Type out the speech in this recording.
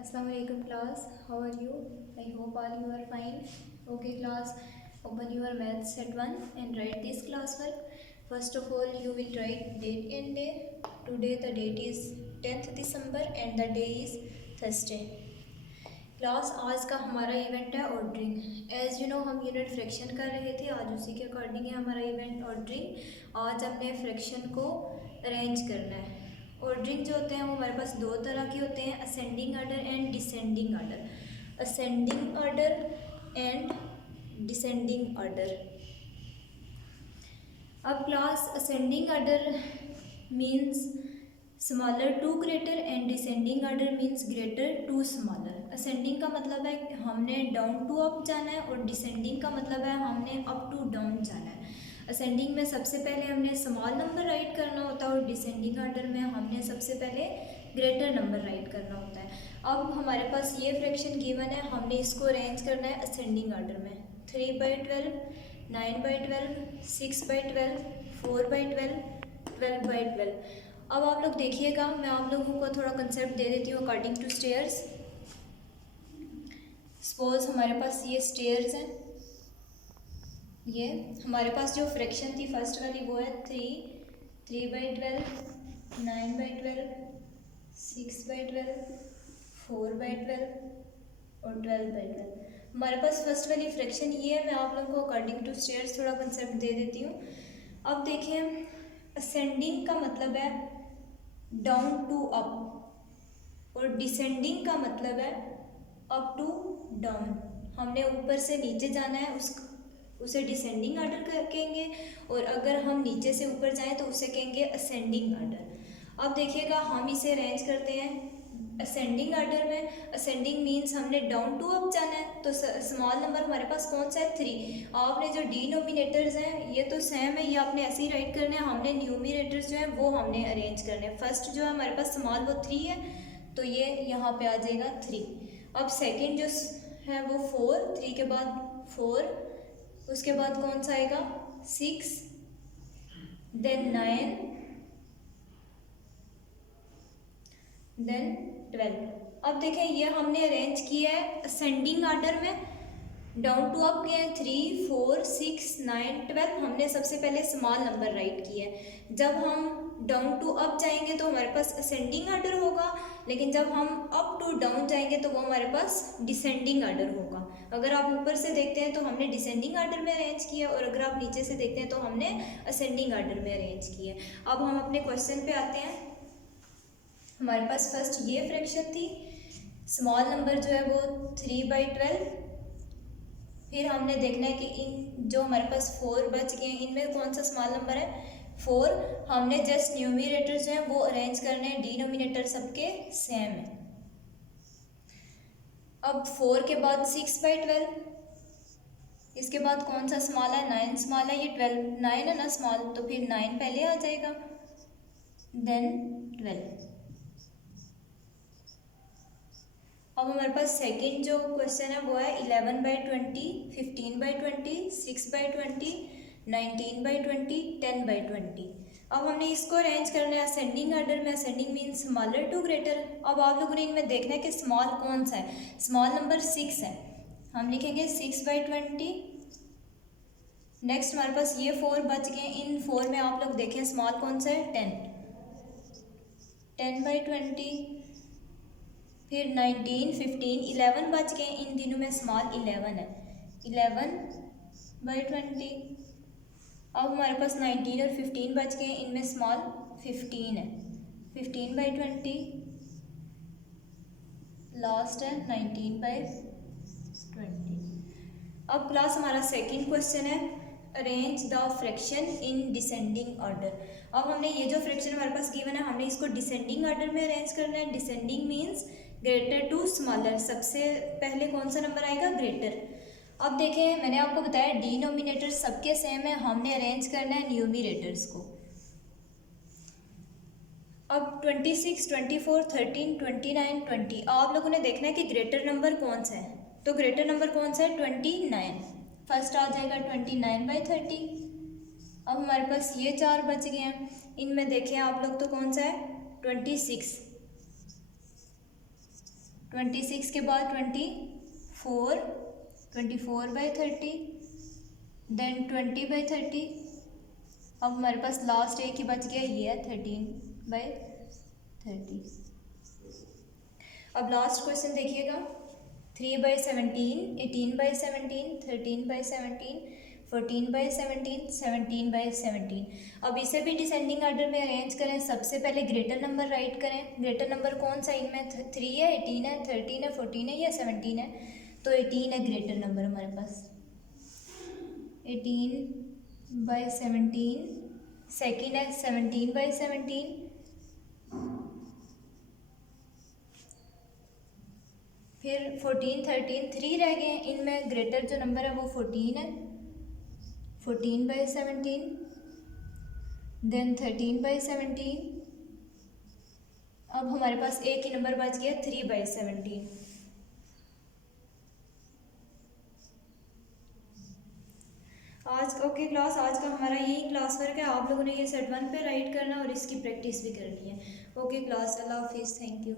Assalamu alaikum class, how are you? I hope all you are fine. Okay class, open your math set 1 and write this classwork. First of all you will write date and day. Today the date is 10th December and the day is Thursday. Class आज का हमारा event है ordering. As you know हम unit fraction कर रहे थे, आज उसी के अकॉर्डिंग है हमारा इवेंट ऑर्डरिंग। आज हमने फ्रैक्शन को अरेंज करना है। ऑर्डरिंग जो होते हैं वो हमारे पास दो तरह के होते हैं, ascending order and descending order. Ascending order and descending order. अब class ascending order means smaller to greater and descending order means greater to smaller. Ascending का मतलब है हमने डाउन टू अप जाना है और डिसेंडिंग का मतलब है हमने अप टू डाउन जाना है। असेंडिंग में सबसे पहले हमने स्मॉल नंबर राइट करना होता है और डिसेंडिंग ऑर्डर में हमने सबसे पहले ग्रेटर नंबर राइट करना होता है। अब हमारे पास ये फ्रैक्शन गिवन है, हमने इसको अरेंज करना है असेंडिंग ऑर्डर में। 3/12, 9/12, 6/12, 4/12, 12/12। अब आप लोग देखिएगा, मैं आप लोगों को थोड़ा कंसेप्ट दे देती हूँ अकॉर्डिंग टू स्टेयर्स। सपोज हमारे पास ये स्टेयर्स हैं, ये हमारे पास जो फ्रैक्शन थी फर्स्ट वाली वो है 3/12, 9/12, 6/12, 4/12 और 12/12। हमारे पास फर्स्ट वाली फ्रैक्शन ये है। मैं आप लोगों को अकॉर्डिंग टू स्टेयर्स थोड़ा कंसेप्ट दे देती हूँ। अब देखिए, असेंडिंग का मतलब है डाउन टू अप और डिसेंडिंग का मतलब है अप टू डाउन। हमने ऊपर से नीचे जाना है, उसे डिसेंडिंग ऑर्डर कहेंगे, और अगर हम नीचे से ऊपर जाएं तो उसे कहेंगे असेंडिंग ऑर्डर। अब देखिएगा, हम इसे अरेंज करते हैं असेंडिंग ऑर्डर में। असेंडिंग मीन्स हमने डाउन टू अप जाना है, तो स्मॉल नंबर हमारे पास कौन सा है 3। आपने जो डिनोमिनेटर्स हैं ये तो सेम है, ये आपने ऐसे ही राइट करने हैं। हमने न्यूमिनेटर्स जो है वो हमने अरेंज करने हैं। फर्स्ट जो है हमारे पास स्मॉल वो 3 है, तो ये यहाँ पे आ जाएगा 3। अब सेकेंड जो है वो 4, 3 के बाद 4, उसके बाद कौन सा आएगा 6, देन 9, देन 12। अब देखें, ये हमने अरेंज किया है असेंडिंग ऑर्डर में, डाउन टू अप किया है 3, 4, 6, 9, 12। हमने सबसे पहले स्मॉल नंबर राइट किया है। जब हम डाउन टू अप जाएंगे तो हमारे पास असेंडिंग ऑर्डर होगा, लेकिन जब हम अप टू डाउन जाएंगे तो वो हमारे पास डिसेंडिंग ऑर्डर होगा। अगर आप ऊपर से देखते हैं तो हमने डिसेंडिंग ऑर्डर में अरेंज किया, और अगर आप नीचे से देखते हैं तो हमने असेंडिंग ऑर्डर में अरेंज किया। अब हम अपने क्वेश्चन पे आते हैं। हमारे पास फर्स्ट ये फ्रैक्शन थी, स्मॉल नंबर जो है वो 3/12। फिर हमने देखना है कि इन जो हमारे पास 4 बच गए हैं इनमें कौन सा स्मॉल नंबर है 4। हमने जस्ट न्यूमिनेटर जो है वो अरेंज करने हैं, डिनोमिनेटर सबके सेम है। अब 4 के बाद 6/12, इसके बाद कौन सा स्मॉल है 9 स्मॉल है, ये 12 9 है ना स्मॉल, तो फिर 9 पहले आ जाएगा, देन 12। अब हमारे पास सेकंड जो क्वेश्चन है वो है 11/20, 15/20, 6/20, 19/20, 10/20। अब हमने इसको अरेंज करना है असेंडिंग ऑर्डर में। Ascending means smaller to greater. अब आप लोगों ने इनमें देखना है कि स्मॉल कौन सा है। स्मॉल नंबर 6 है, हम लिखेंगे 6/20। नेक्स्ट हमारे पास ये 4 बच गए, इन 4 में आप लोग देखें स्मॉल कौन सा है 10/20। फिर 19, 15, 11 बच गए, इन दिनों में स्मॉल 11 है, 11/20। अब हमारे पास 19 और 15 बच गए, इनमें स्मॉल 15 है, 15/20। लास्ट है 19/20। अब क्लास हमारा सेकंड क्वेश्चन है arrange the fraction in descending order. अब हमने ये जो फ्रैक्शन हमारे पास गिवन है हमने इसको डिसेंडिंग ऑर्डर में अरेंज करना है। Descending means greater to smaller, सबसे पहले कौन सा नंबर आएगा ग्रेटर। अब देखें, मैंने आपको बताया डिनोमिनेटर सबके सेम है, हमने अरेंज करना है न्यूमिनेटर्स को। अब 26, 24, 13, 29, 20 आप लोगों ने देखना है कि ग्रेटर नंबर कौन सा है, तो ग्रेटर नंबर कौन सा है 29। फर्स्ट आ जाएगा 29/30। अब हमारे पास ये 4 बच गए हैं, इनमें देखें आप लोग तो कौन सा है 26। 26 के बाद 24/30, देन 20/30। अब हमारे पास लास्ट एक ही बच गया, ये है 13/30। अब लास्ट क्वेश्चन देखिएगा, 3/17, 18/17, 13/17, 14/17, 17/17। अब इसे भी डिसेंडिंग ऑर्डर में अरेंज करें। सबसे पहले ग्रेटर नंबर राइट करें। ग्रेटर नंबर कौन सा इनमें, 3 है, 18 है, 13 है, 14 है या 17 है? तो 18 है ग्रेटर नंबर हमारे पास। 18/17। सेकेंड है 17/17। फिर 14, 13, 3 रह गए हैं। इनमें ग्रेटर जो नंबर है वो 14 है, 14/17। देन 13/17। अब हमारे पास एक ही नंबर बच गया, 3/17। ओके क्लास, आज का हमारा यही क्लास वर्क है। आप लोगों ने ये सेट 1 पे राइट करना और इसकी प्रैक्टिस भी करनी है। ओके क्लास, अल्लाह हाफिज़, थैंक यू।